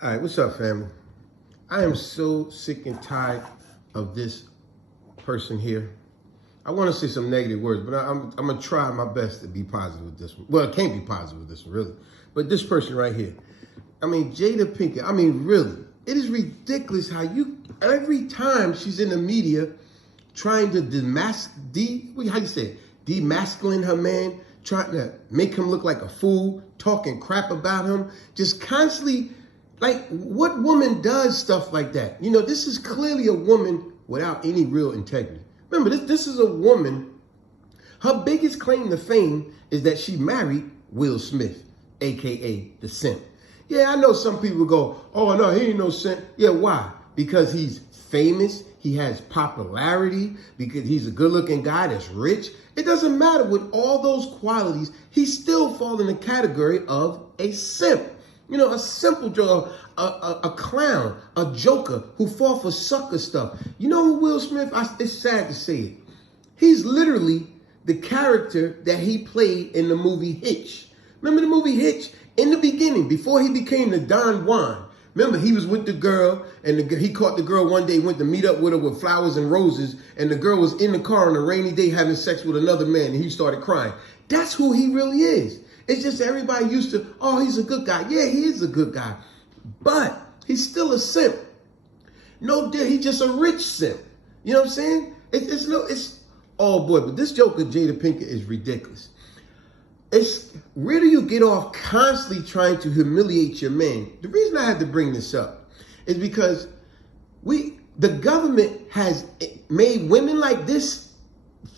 All right, what's up, family? I am so sick and tired of this person here. I want to say some negative words, but I'm going to try my best to be positive with this one. Well, it can't be positive with this one, really. But this person right here, Jada Pinkett, really, it is ridiculous how every time she's in the media trying to demasculine her man, trying to make him look like a fool, talking crap about him, just constantly. Like, what woman does stuff like that? You know, this is clearly a woman without any real integrity. Remember, this is a woman, her biggest claim to fame is that she married Will Smith, AKA the simp. Yeah, I know some people go, oh no, he ain't no simp. Yeah, why? Because he's famous, he has popularity, because he's a good looking guy that's rich. It doesn't matter, with all those qualities, he still falls in the category of a simp. You know, a simple joke, a clown, a joker who fall for sucker stuff. You know who Will Smith, it's sad to say it, he's literally the character that he played in the movie Hitch. Remember the movie Hitch? In the beginning, before he became the Don Juan, remember he was with the girl, and he caught the girl one day, went to meet up with her with flowers and roses, and the girl was in the car on a rainy day having sex with another man, and he started crying. That's who he really is. It's just everybody used to, oh, he's a good guy. Yeah, he is a good guy. But he's still a simp. No, he's just a rich simp. You know what I'm saying? Oh boy, but this joke of Jada Pinkett is ridiculous. Where do you get off constantly trying to humiliate your man? The reason I had to bring this up is because the government has made women like this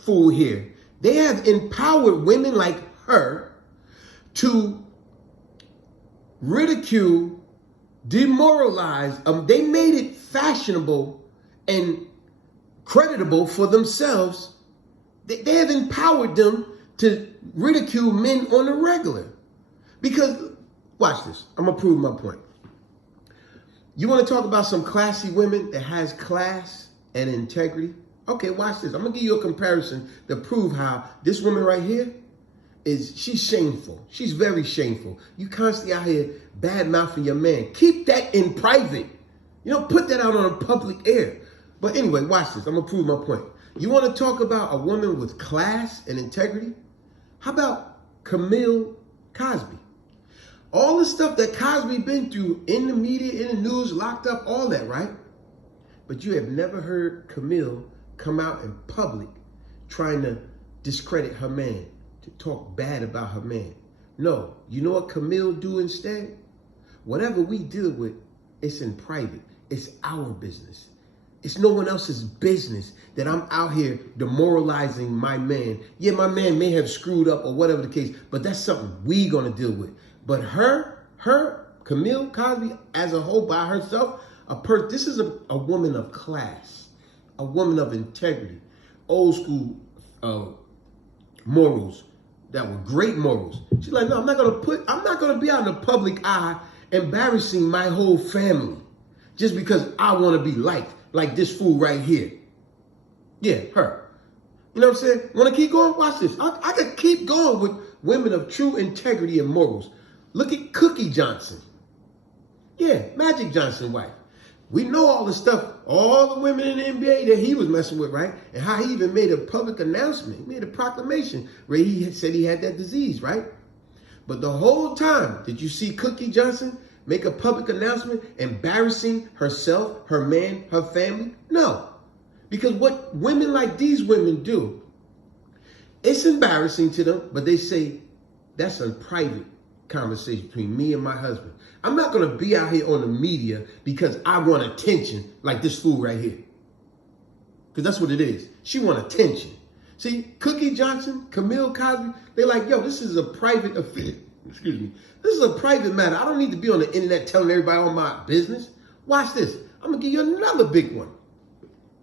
fool here. They have empowered women like her to ridicule, demoralize. They made it fashionable and creditable for themselves. They have empowered them to ridicule men on the regular. Because, watch this, I'm gonna prove my point. You wanna talk about some classy women that has class and integrity? Okay, watch this. I'm gonna give you a comparison to prove how this woman right here, she's shameful. She's very shameful. You constantly out here bad-mouthing your man. Keep that in private. You don't put that out on a public air. But anyway, watch this. I'm going to prove my point. You want to talk about a woman with class and integrity? How about Camille Cosby? All the stuff that Cosby been through in the media, in the news, locked up, all that, right? But you have never heard Camille come out in public trying to discredit her man, to talk bad about her man. No, you know what Camille do instead? Whatever we deal with, it's in private. It's our business. It's no one else's business that I'm out here demoralizing my man. Yeah, my man may have screwed up or whatever the case, but that's something we gonna deal with. But Camille Cosby, as a whole by herself, this is a woman of class, a woman of integrity, old school morals, that were great morals. She's like, no, I'm not gonna be out in the public eye embarrassing my whole family just because I want to be liked like this fool right here. Yeah, her. You know what I'm saying? Want to keep going? Watch this. I could keep going with women of true integrity and morals. Look at Cookie Johnson. Yeah, Magic Johnson's wife. We know all the stuff, all the women in the NBA that he was messing with, right? And how he even made a public announcement, he made a proclamation where he said he had that disease, right? But the whole time, did you see Cookie Johnson make a public announcement embarrassing herself, her man, her family? No. Because what women like these women do, it's embarrassing to them, but they say, that's a private conversation between me and my husband. I'm not going to be out here on the media because I want attention like this fool right here. Because that's what it is. She want attention. See, Cookie Johnson, Camille Cosby, they're like, yo, this is a private affair. Excuse me. This is a private matter. I don't need to be on the internet telling everybody all my business. Watch this. I'm going to give you another big one.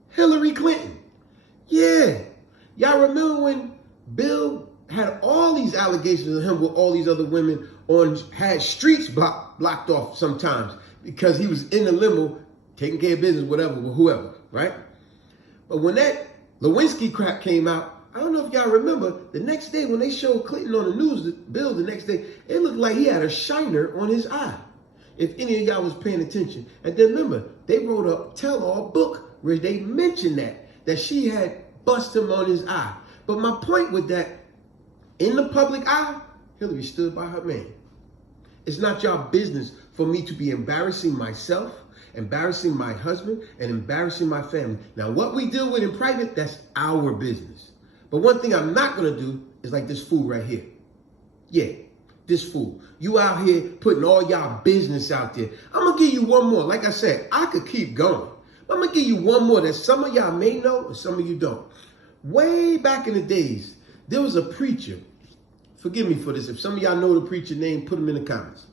Hillary Clinton. Yeah. Y'all remember when Bill had all these allegations of him with all these other women had streets blocked off sometimes because he was in the limo taking care of business, whatever, with whoever, right? But when that Lewinsky crap came out, I don't know if y'all remember, the next day when they showed Clinton on the news, Bill the next day, it looked like he had a shiner on his eye. if any of y'all was paying attention. And then remember, they wrote a tell-all book where they mentioned that she had bust him on his eye. But my point with that, in the public eye, Hillary stood by her man. It's not y'all business for me to be embarrassing myself, embarrassing my husband, and embarrassing my family. Now, what we deal with in private, that's our business. But one thing I'm not going to do is like this fool right here. Yeah, this fool. You out here putting all y'all business out there. I'm going to give you one more. Like I said, I could keep going. I'm going to give you one more that some of y'all may know and some of you don't. Way back in the days, there was a preacher. Forgive me for this. If some of y'all know the preacher name, put him in the comments.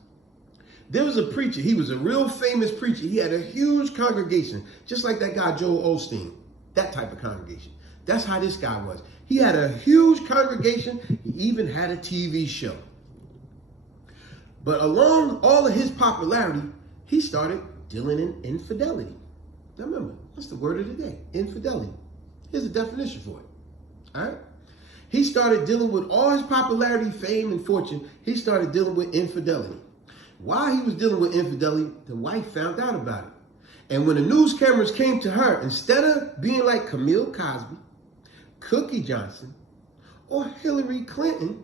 There was a preacher. He was a real famous preacher. He had a huge congregation, just like that guy, Joel Osteen. That type of congregation. That's how this guy was. He had a huge congregation. He even had a TV show. But along all of his popularity, he started dealing in infidelity. Now remember, that's the word of the day, infidelity. Here's a definition for it. All right? He started dealing with all his popularity, fame, and fortune. He started dealing with infidelity. While he was dealing with infidelity, the wife found out about it. And when the news cameras came to her, instead of being like Camille Cosby, Cookie Johnson, or Hillary Clinton,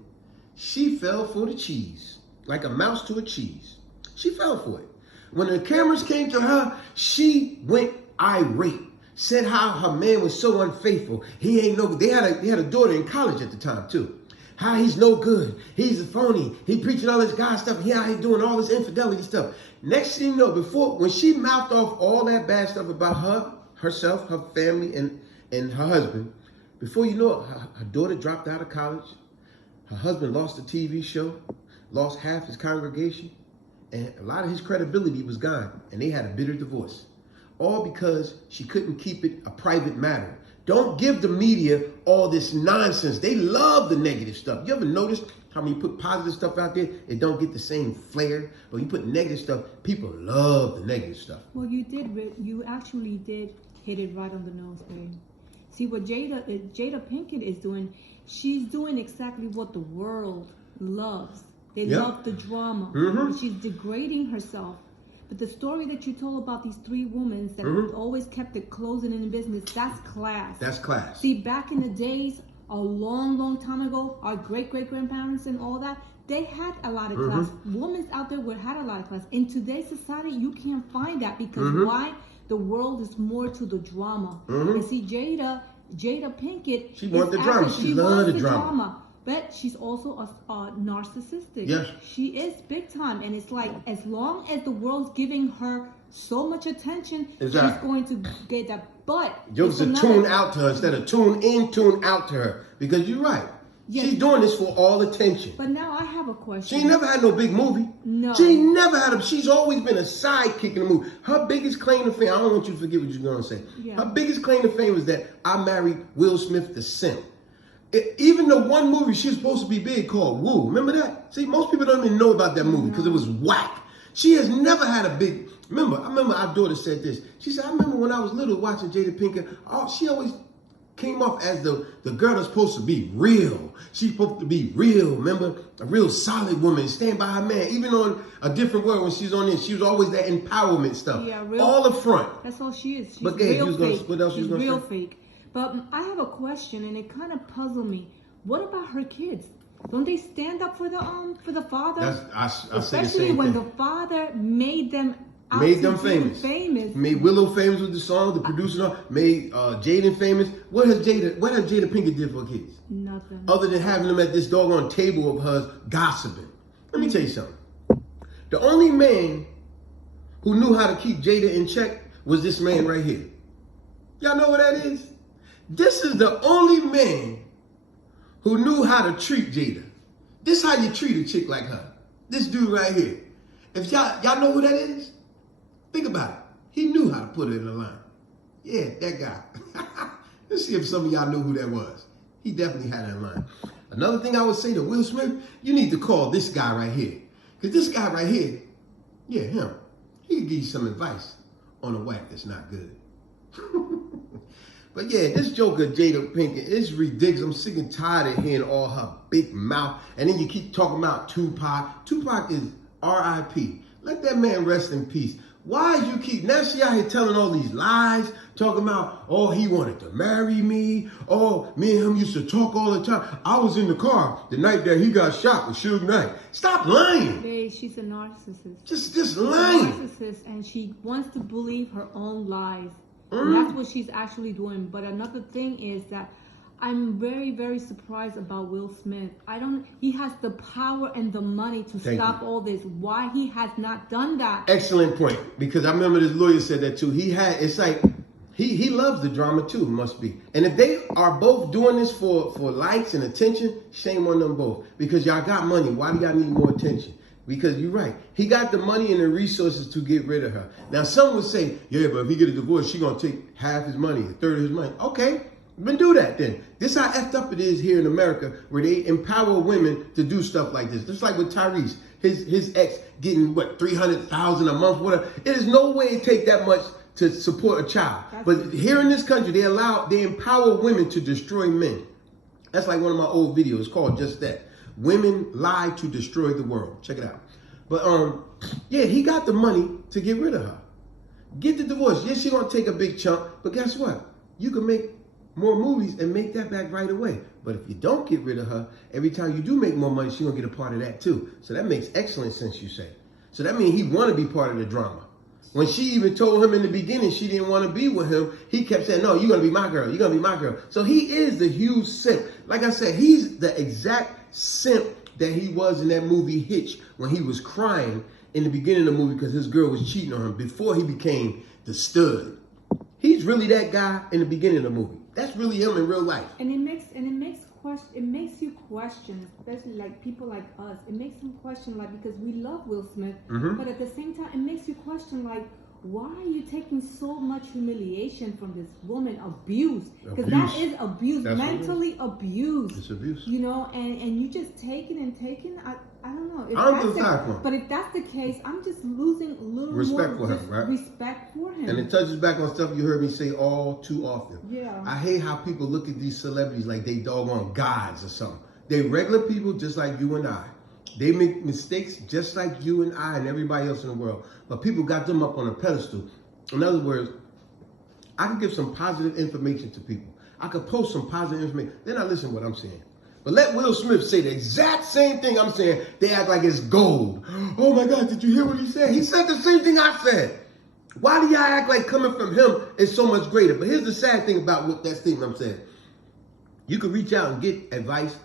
she fell for the cheese, like a mouse to a cheese. She fell for it. When the cameras came to her, she went irate, said how her man was so unfaithful. He ain't no, they had a daughter in college at the time too. How he's no good. He's a phony. He preaching all this God stuff. He out here doing all this infidelity stuff. Next thing you know, when she mouthed off all that bad stuff about herself, her family, and her husband, before you know it, her daughter dropped out of college. Her husband lost a TV show, lost half his congregation, and a lot of his credibility was gone. And they had a bitter divorce. All because she couldn't keep it a private matter. Don't give the media all this nonsense. They love the negative stuff. You ever notice how when you put positive stuff out there, it don't get the same flair? But when you put negative stuff, people love the negative stuff. Well, you actually did hit it right on the nose, babe. See, what Jada Pinkett is doing, she's doing exactly what the world loves. They love the drama. Mm-hmm. She's degrading herself. But the story that you told about these three women that always kept it closing in business, that's class. That's class. See, back in the days, a long, long time ago, our great-great-grandparents and all that, they had a lot of class. Women out there had a lot of class. In today's society, you can't find that because why? The world is more to the drama. And see, Jada Pinkett, she wanted the drama. She loved the drama. But she's also a narcissistic. Yes. She is big time. And it's like, as long as the world's giving her so much attention, she's going to get that. But just to tune out to her instead of tune in, tune out to her. Because you're right. Yes. She's doing this for all attention. But now I have a question. She ain't never had no big movie. No. She ain't never had she's always been a sidekick in the movie. Her biggest claim to fame, I don't want you to forget what you're going to say. Yeah. Her biggest claim to fame is that I married Will Smith the simp. Even the one movie she was supposed to be big called Woo. Remember that? See, most people don't even know about that movie because it was whack. She has never had a big... I remember our daughter said this. She said, I remember when I was little watching Jada Pinkett, she always came off as the girl that's supposed to be real. She's supposed to be real, remember? A real solid woman, stand by her man. Even on A Different World when she's on there, she was always that empowerment stuff. Yeah, real. All up front. That's all she is. She's but real fake. What else she's going to say? Real fake. But I have a question, and it kind of puzzled me. What about her kids? Don't they stand up for the father? I say the Especially same when thing. the father made them famous. Made Willow famous with the song. The producer made Jaden famous. What has Jada Pinkett did for kids? Nothing. Other than having them at this doggone table of hers gossiping. Let me tell you something. The only man who knew how to keep Jada in check was this man right here. Y'all know what that is? This is the only man who knew how to treat Jada. This is how you treat a chick like her. This dude right here. If y'all know who that is, think about it. He knew how to put her in the line. Yeah, that guy. Let's see if some of y'all knew who that was. He definitely had her in line. Another thing I would say to Will Smith, you need to call this guy right here. Because this guy right here, yeah, him, he can give you some advice on a whack that's not good. But yeah, this joker, Jada Pinkett, is ridiculous. I'm sick and tired of hearing all her big mouth. And then you keep talking about Tupac. Tupac is R.I.P. Let that man rest in peace. Why you keep, now she out here telling all these lies, talking about, oh, he wanted to marry me. Oh, me and him used to talk all the time. I was in the car the night that he got shot with Suge Knight. Stop lying. Babe, she's a narcissist. Just lying. She's a narcissist, and she wants to believe her own lies. And that's what she's actually doing. But another thing is that I'm very, very surprised about Will Smith. He has the power and the money to stop all this. Why he has not done that? Excellent point. Because I remember this lawyer said that too. It's like, he loves the drama too, must be. And if they are both doing this for likes and attention, shame on them both. Because y'all got money. Why do y'all need more attention? Because you're right. He got the money and the resources to get rid of her. Now, some would say, yeah, but if he get a divorce, she's going to take half his money, a third of his money. Okay. Then do that then. This how effed up it is here in America, where they empower women to do stuff like this. Just like with Tyrese, his ex getting what, $300,000 a month, whatever. It is no way to take that much to support a child. But here in this country, they empower women to destroy men. That's like one of my old videos called just that. Women lie to destroy the world. Check it out. But yeah, he got the money to get rid of her. Get the divorce. Yes, she's gonna take a big chunk, but guess what? You can make more movies and make that back right away. But if you don't get rid of her, every time you do make more money, she's gonna get a part of that too. So that makes excellent sense, you say. So that means he wanna be part of the drama. When she even told him in the beginning she didn't want to be with him, he kept saying, no, you're going to be my girl. You're going to be my girl. So he is the huge simp. Like I said, he's the exact simp that he was in that movie Hitch, when he was crying in the beginning of the movie because his girl was cheating on him before he became the stud. He's really that guy in the beginning of the movie. That's really him in real life. And it makes you question, especially like people like us. It makes them question, like, because we love Will Smith, but at the same time, it makes you question, like, why are you taking so much humiliation from this woman? Abuse, because that is abuse. That's mentally abused. It's abuse. You know, and you just take it and take it. I don't know. But if that's the case, I'm just losing a little respect more for him, right? Respect for him. And it touches back on stuff you heard me say all too often. Yeah. I hate how people look at these celebrities like they doggone gods or something. They regular people just like you and I. They make mistakes just like you and I and everybody else in the world. But people got them up on a pedestal. In other words, I can give some positive information to people. I could post some positive information. Then I listen to what I'm saying. But let Will Smith say the exact same thing I'm saying. They act like it's gold. Oh my God, did you hear what he said? He said the same thing I said. Why do y'all act like coming from him is so much greater? But here's the sad thing about what that statement I'm saying. You can reach out and get advice,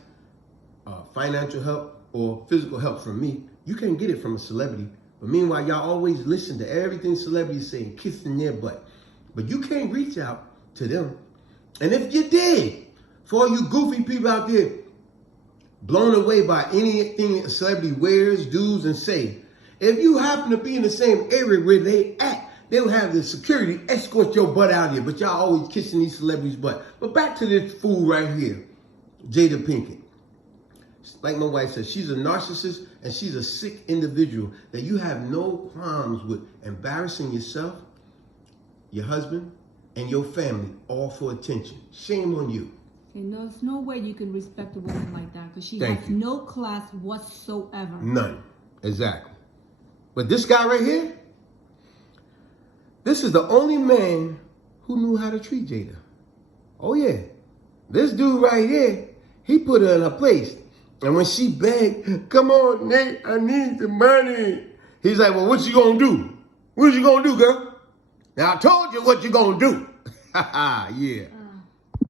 financial help, or physical help from me. You can't get it from a celebrity. But meanwhile, y'all always listen to everything celebrities say and kissing their butt. But you can't reach out to them. And if you did, for all you goofy people out there, blown away by anything a celebrity wears, does, and say, if you happen to be in the same area where they at, they'll have the security escort your butt out here. But y'all always kissing these celebrities' butt. But back to this fool right here, JADA Pinkett. Like my wife says, she's a narcissist and she's a sick individual that you have no qualms with embarrassing yourself, your husband, and your family, all for attention. Shame on you. And there's no way you can respect a woman like that, because she has no class whatsoever. None. Exactly. But this guy right here, this is the only man who knew how to treat Jada. Oh yeah. This dude right here, he put her in her place. And when she begged, come on, Nate, I need the money. He's like, well, what you gonna do? What you gonna do, girl? Now I told you what you gonna do. Yeah.